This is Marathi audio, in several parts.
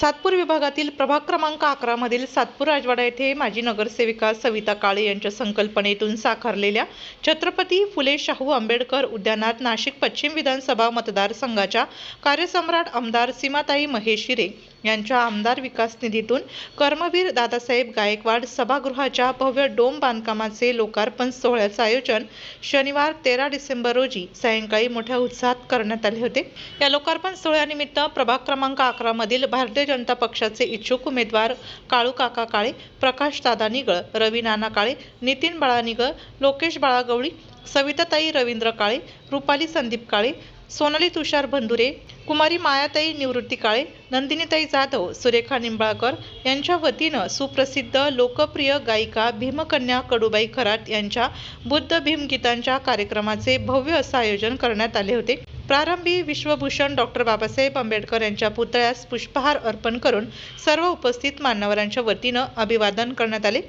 सातपूर विभागातील प्रभाग क्रमांक 11 मधील सातपूर राजवाडा येथे माजी नगरसेविका सविता काळे यांच्या संकल्पनेतून साकारलेल्या छत्रपती फुले शाहू आंबेडकर उद्यानात नाशिक पश्चिम विधानसभा मतदारसंघाच्या कार्यसम्राट आमदार सीमाताई महेश हिरे यांच्या आमदार विकास निधीतून कर्मवीर दादासाहेब गायकवाड सभागृहाच्या भव्य डोम बांधकामाचे लोकार्पण सोहळ्याचे आयोजन शनिवार 13 डिसेंबर रोजी सायंकाळी मोठ्या उत्साहात करण्यात आले होते। या लोकार्पण सोहळ्यानिमित्त प्रभाग क्रमांक 11 मधील भारतीय जनता पक्षाचे इच्छुक उमेदवार काळू काका काळे, प्रकाश दादा निगळ, रवी नाना काळे, नितीन बाळा निगळ, लोकेश बाळा गवळी, सविताताई रवींद्र काळे, रुपाली संदीप काळे, सोनाली तुषार बंधुरे, कुमारी मायाताई निवृत्ती काळे, नंदिनीताई जाधव, सुरेखा निंबाळकर यांच्या वतीनं सुप्रसिद्ध लोकप्रिय गायिका भीमकन्या कडूबाई खरात यांच्या बुद्ध भीम गीतांच्या कार्यक्रमाचे भव्य असं आयोजन करण्यात आले होते। प्रारंभी विश्वभूषण डॉक्टर बाबासाहेब आंबेडकर यांच्या पुतळ्यास पुष्पहार अर्पण करून सर्व उपस्थित मान्यवरांच्या वतीनं अभिवादन करण्यात आले।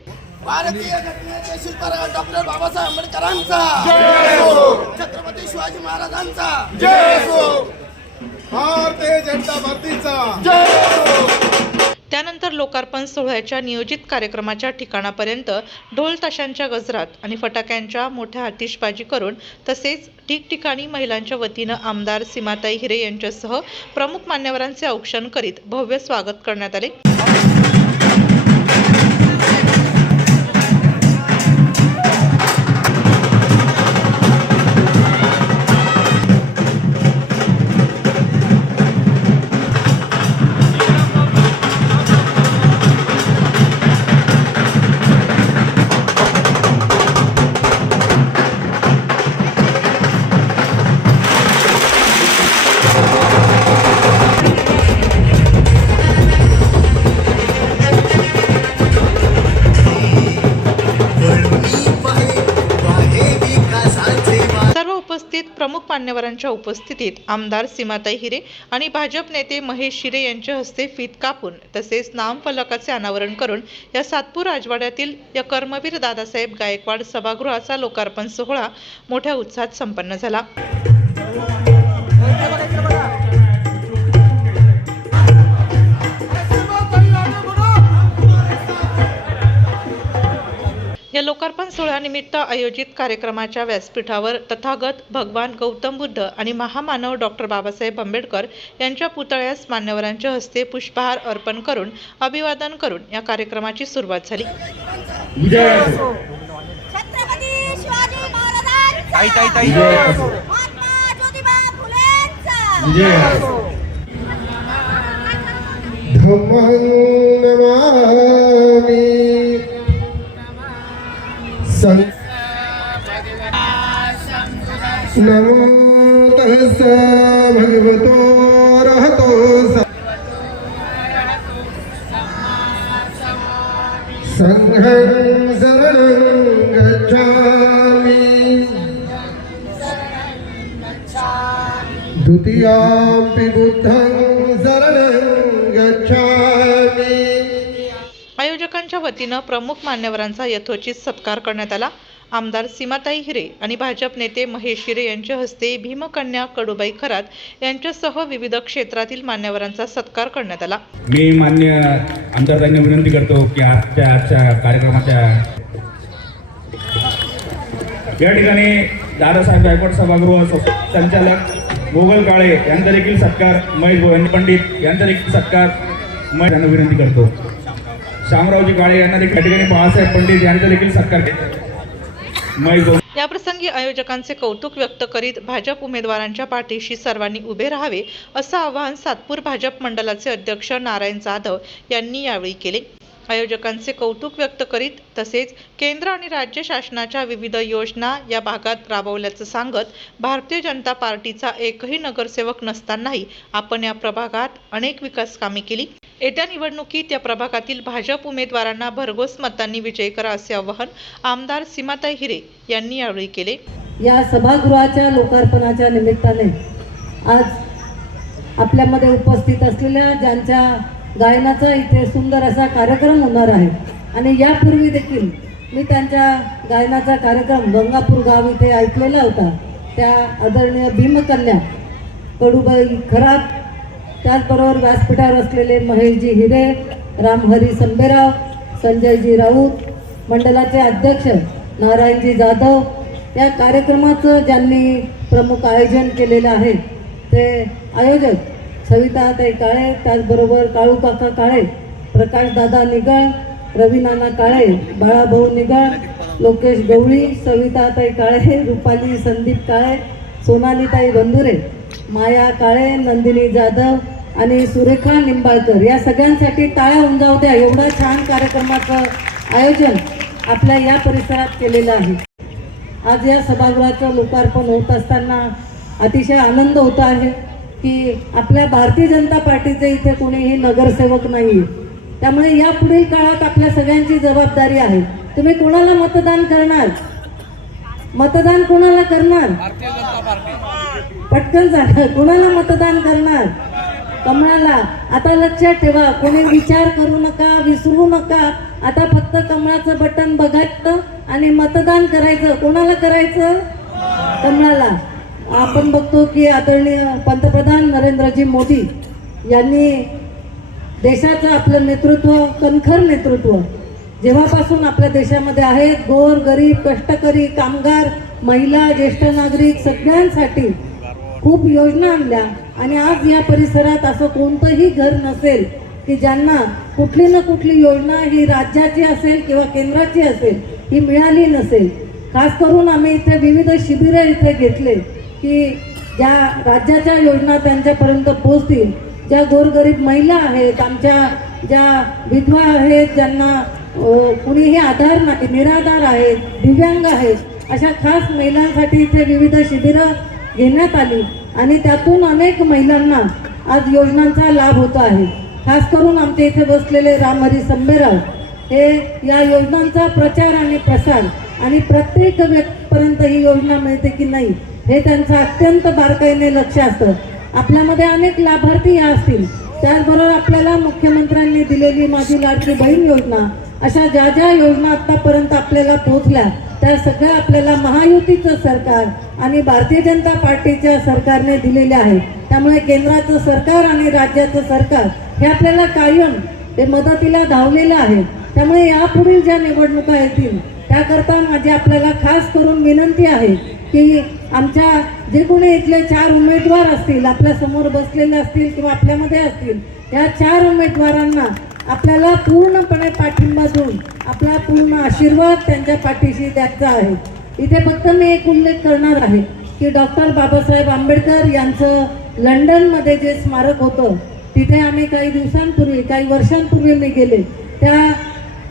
भारतीय घटनेचे शिल्पकार डॉक्टर बाबासाहेब आंबेडकरांचा जय हो, छत्रपती शिवाजी महाराजांचा जय हो, भारतीय जनता पार्टीचा जय हो। त्यानंतर लोकार्पण सोहळ्याच्या नियोजित कार्यक्रमाच्या ठिकाणापर्यंत ढोल ताशांच्या गजरात आणि फटाक्यांच्या मोठ्या आतिषबाजी करून तसेच ठिकठिकाणी महिलांच्या वतीनं आमदार सीमाताई हिरे यांच्यासह प्रमुख मान्यवरांचे औक्षण करीत भव्य स्वागत करण्यात आले। प्रमुख मान्यवरांच्या उपस्थितीत आमदार सीमाताई हिरे आणि भाजप नेते महेश हिरे यांच्या हस्ते फीत कापून तसेच नामफलकाचे अनावरण करून या सातपूर राजवाड्यातील या कर्मवीर दादासाहेब गायकवाड सभागृहाचा लोकार्पण सोहळा मोठ्या उत्साहात संपन्न झाला। या लोकार्पण सोहळ्यानिमित्त आयोजित कार्यक्रमाच्या व्यासपीठावर तथागत भगवान गौतम बुद्ध आणि महामानव डॉक्टर बाबासाहेब आंबेडकर यांच्या पुतळ्यास मान्यवरांच्या हस्ते पुष्पहार अर्पण करून अभिवादन करून या कार्यक्रमाची सुरुवात झाली। नमो तस्स भगवतो रहतो संघं शरणं गच्छामि द्वितीयंपि बुद्धं शरणं गच्छामि। आयोजकांच्या वतीनं प्रमुख मान्यवरांचा यथोचित सत्कार करण्यात आला। आमदार सीमाताई हिरे आणि भाजप नेते महेश हिरे यांच्या हस्ते भीमकन्या कडूबाई खरात यांच्यासह विविध क्षेत्रातील मान्यवरांचा सत्कार करण्यात आला। मी मान्य आमदारांना विनंती करतो की आजच्या कार्यक्रमाच्या या ठिकाणी दादासाहेब गायकवाड सभागृह संचालक गोगल काळे यांचा देखील सत्कार, महेश गोविंद पंडित यांचा देखील सत्कार यांना विनंती करतो। शामरावजी काळे यांना देखील या ठिकाणी बाळासाहेब पंडित यांचा देखील सत्कार। या प्रसंगी आयोजकांचे कौतुक व्यक्त करीत भाजप उमेदवारांच्या पाठीशी सर्वांनी उभे राहावे असं आवाहन सातपूर भाजप मंडलाचे अध्यक्ष नारायण जाधव यांनी यावेळी केले। आयोजकांचे कौतुक व्यक्त करीत तसेच केंद्र आणि राज्य शासनाच्या विविध योजना या भागात राबवल्याचं सांगत भारतीय जनता पार्टीचा एकही नगरसेवक नसतानाही आपण या प्रभागात अनेक विकास कामे केली। येत्या निवडणुकीत या प्रभागातील भाजप उमेदवारांना भरघोस मतांनी विजयी करा असे आवाहन आमदार सीमाताई हिरे यांनी यावेळी केले। या सभागृहाच्या लोकार्पणाच्या निमित्ताने आज आपल्यामध्ये उपस्थित असलेल्या ज्यांच्या गायनाचा इथे सुंदर असा कार्यक्रम होणार आहे आणि यापूर्वी देखील मी त्यांच्या गायनाचा कार्यक्रम गंगापूर गाव इथे ऐकलेला होता। त्या आदरणीय भीमकन्या कडूबाई खरात त्याचबरोबर व्यासपीठावर असलेले महेशजी हिरे, रामहरी संबेराव, संजयजी राऊत, मंडळाचे अध्यक्ष नारायणजी जाधव, या कार्यक्रमाचं ज्यांनी प्रमुख आयोजन केलेलं आहे ते आयोजक सविताताई काळे, त्याचबरोबर काळू काका काळे, प्रकाशदादा निगळ, रविनाना काळे, बाळाभाऊ निगळ, लोकेश गवळी, सविताताई काळे, रुपाली संदीप काळे, सोनालीताई बंधुरे, माया काळे, नंदिनी जाधव आणि सुरेखा निंबाळकर, या सगळ्यांसाठी टाळ्या होऊन जाऊ द्या. एवढा छान कार्यक्रमाचं आयोजन आपल्या या परिसरात केलेलं आहे. आज या सभागृहाचं लोकार्पण होत असताना अतिशय आनंद होत आहे की आपल्या भारतीय जनता पार्टीचे इथे कोणीही नगरसेवक नाही. त्यामुळे या पुढील काळात आपल्या सगळ्यांची जबाबदारी आहे. तुम्ही कोणाला मतदान करणार? मतदान कोणाला करणार? पटकन सांगा, कोणाला मतदान करणार? कमळाला. आता लक्षात ठेवा, कोणी विचार करू नका, विसरू नका. आता फक्त कमळाचं बटन बघायचं आणि मतदान करायचं. कोणाला करायचं? कमळाला. आपण बघतो की आदरणीय पंतप्रधान नरेंद्रजी मोदी यांनी देशाचं आपलं नेतृत्व, कणखर नेतृत्व जेव्हापासून आपल्या देशामध्ये आहे, गोर गरीब, कष्टकरी, कामगार, महिला, ज्येष्ठ नागरिक सगळ्यांसाठी खूप योजना आणल्या. आणि आज या परिसरात असं कोणतंही घर नसेल की ज्यांना कुठली ना कुठली योजना ही राज्याची असेल किंवा केंद्राची असेल ही मिळाली नसेल. खास करून आम्ही इथे विविध शिबिरं इथे घेतले की ज्या राज्याच्या योजना त्यांच्यापर्यंत पोहोचतील. ज्या गोरगरीब महिला आहेत, आमच्या ज्या विधवा आहेत, ज्यांना कुणीही आधार नाही, निराधार आहेत, दिव्यांग आहेत, अशा खास महिलांसाठी इथे विविध शिबिरं घेण्यात आली आणि त्यातून अनेक महिलांना आज योजनांचा लाभ होत आहे. खास करून आमच्या इथे बसलेले रामहरी संबेराव हे या योजनांचा प्रचार आणि प्रसार आणि प्रत्येक व्यक्तीपर्यंत ही योजना मिळते की नाही हे त्यांचं अत्यंत बारकाईने लक्ष असतं. आपल्यामध्ये अनेक लाभार्थी या असतील, त्याचबरोबर आपल्याला मुख्यमंत्र्यांनी दिलेली माझी लाडकी बहीण योजना, अशा ज्या ज्या योजना आतापर्यंत आपल्याला पोहोचल्या त्या सगळ्या आपल्याला महायुतीचं सरकार आणि भारतीय जनता पार्टीच्या सरकारने दिलेल्या आहे. त्यामुळे केंद्राचं सरकार आणि राज्याचं सरकार हे आपल्याला कायम ते मदतीला धावलेलं आहे. त्यामुळे यापुढील ज्या निवडणुका येतील त्याकरता माझी आपल्याला खास करून विनंती आहे की आमच्या जे कोणी इथले 4 उमेदवार असतील, आपल्या समोर बसलेले असतील किंवा आपल्यामध्ये असतील, या 4 उमेदवारांना आपल्याला पूर्णपणे पाठिंबा देऊन आपला पूर्ण आशीर्वाद त्यांच्या पाठीशी द्यायचा आहे. इथे फक्त मी एक उल्लेख करणार आहे की डॉक्टर बाबासाहेब आंबेडकर यांचं लंडनमध्ये जे स्मारक होतं तिथे आम्ही काही दिवसांपूर्वी, काही वर्षांपूर्वी मी गेले,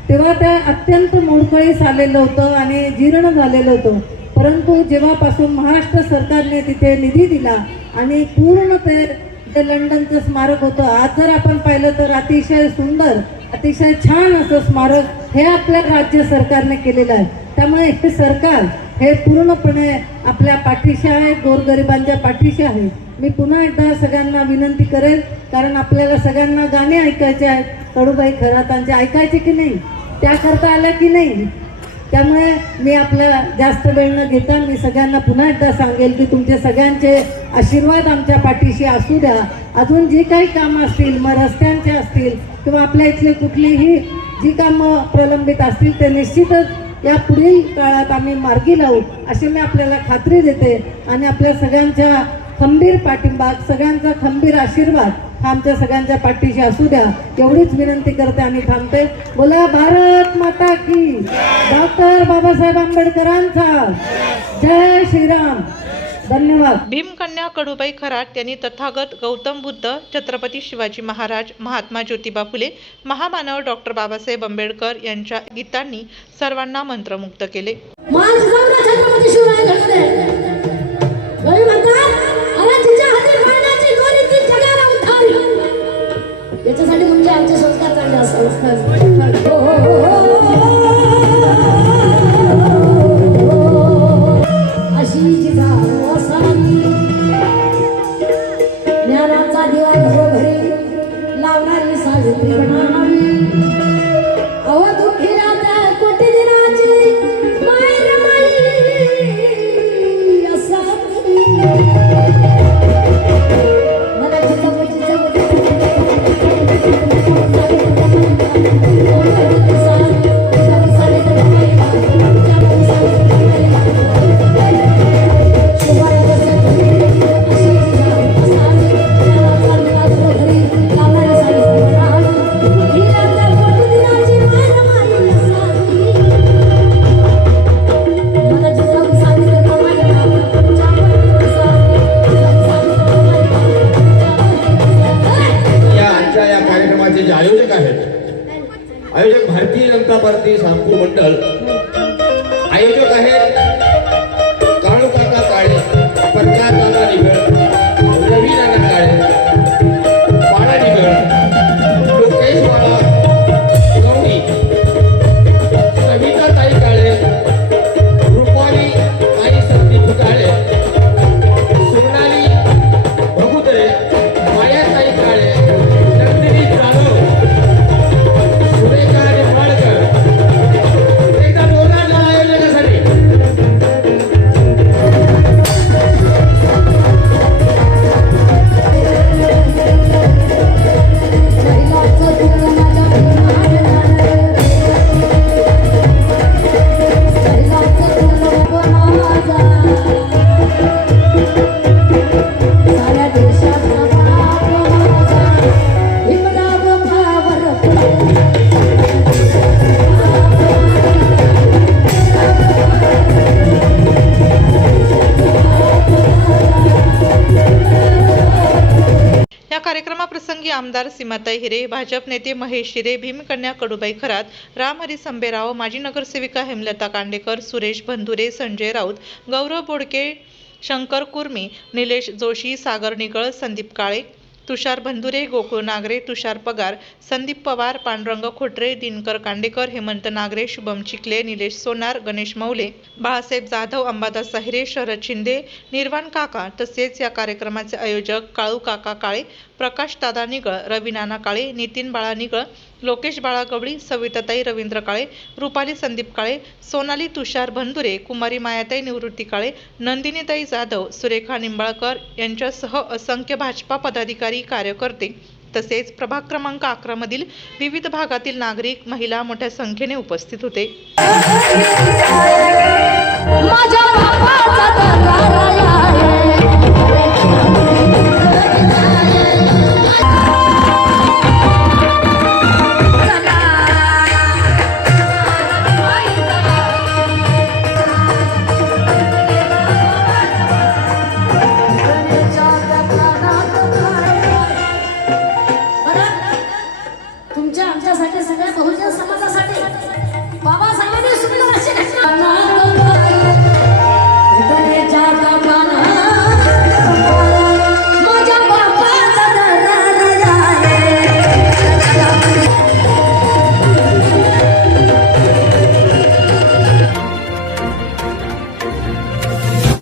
तेव्हा त्या अत्यंत मोडकळीस आलेलं होतं आणि जीर्ण झालेलं होतं. परंतु जेव्हापासून महाराष्ट्र सरकारने तिथे निधी दिला आणि पूर्ण ते लंडनचं स्मारक होतं, आज जर आपण पाहिलं तर अतिशय सुंदर, अतिशय छान असं स्मारक हे आपल्या राज्य सरकारने केलेलं आहे. त्यामुळे हे सरकार हे पूर्णपणे आपल्या पाठीशी आहे, गोरगरिबांच्या पाठीशी आहे. मी पुन्हा एकदा सगळ्यांना विनंती करेल, कारण आपल्याला सगळ्यांना गाणे ऐकायचे आहेत, कडूबाई खरातांचे ऐकायचे की नाही, त्याकरता आल्या की नाही. त्यामुळे मी आपला जास्त वेळ न घेता मी सगळ्यांना पुन्हा एकदा सांगेल की तुमचे सगळ्यांचे आशीर्वाद आमच्या पाठीशी असू द्या. अजून जी काही कामं असतील, मग रस्त्यांचे असतील किंवा आपल्या इथली कुठलीही जी कामं प्रलंबित असतील ते निश्चितच या पुढील काळात आम्ही मार्गी लावू अशी मी आपल्याला खात्री देते. आणि आपल्या सगळ्यांच्या खंबीर पाठिंबा, सगळ्यांचा खंबीर आशीर्वाद हा आमच्या सगळ्यांच्या पाठीशी असू द्या एवढीच विनंती करते आणि थांबते. बोला भारत माता की, डॉक्टर बाबासाहेब आंबेडकरांचा जय श्रीराम. धन्यवाद. भीमकन्या कडूबाई खरात यांनी तथागत गौतम बुद्ध, छत्रपती शिवाजी महाराज, महात्मा ज्योतिबा फुले, महामानव डॉक्टर बाबासाहेब आंबेडकर यांच्या गीतांनी सर्वांना मंत्रमुग्ध केले. छत्रपती शिवराय घडले गरी म्हणतात, अरे तिच्या हाती पाण्याची दोरी ती जगाला उठावी. याच्यासाठी म्हणजे आमचे संस्कार चांगले असतात. अशी जिजाऊ असावी, ज्ञानाचा दिवा घरोघरी लावणारी सावित्री बनावी. अवधूत हिरात कोटी दिनाची माय रमाई, काळे, सोनाली भगुदरे, मायाताई काळे, नंदिनी जाधव, सुरेखा निंबाळकर. एकदा जोरदार टाळ्या आयोजकासाठी. साऱ्या देशाचा बाप माझा, भीमराव भावर या कार्यक्रमाप्रसंगी आमदार सीमाताई हिरे, भाजप नेते महेश हिरे, भीमकन्या कडूबाई खरात, राम हरी संभेराव, माजी नगरसेविका हेमलता कांडेकर, सुरेश बंधुरे, संजय राऊत, गौरव बोडके, शंकर कुर्मी, निलेश जोशी, सागर निगळ, संदीप काळे, तुषार बंधुरे, गोकुळ नागरे, तुषार पगार, संदीप पवार, पांडुरंग खोटरे, दिनकर कांडेकर, हेमंत नागरे, शुभम चिखले, निलेश सोनार, गणेश मौले, बाळासाहेब जाधव, अंबादास साहिरे, शरद शिंदे, निर्वाण काका तसेच या कार्यक्रमाचे आयोजक काळू काका काळे, प्रकाश दादा निगळ, रवी नाना काळे, नितीन बाळा निगळ, लोकेश बाळा गवळी, सविताताई रवींद्र काळे, रुपाली संदीप काळे, सोनाली तुषार बंधुरे, कुमारी मायाताई निवृत्ती काळे, नंदिनीताई जाधव, सुरेखा निंबाळकर यांच्यासह असंख्य भाजपा पदाधिकारी, कार्यकर्ते तसेच प्रभाग क्रमांक 11 मधील विविध भागातील नागरिक, महिला मोठ्या संख्येने उपस्थित होते. माझ्या बापाचा दरबार तुमच्या आमच्यासाठी सगळ्या बहुजन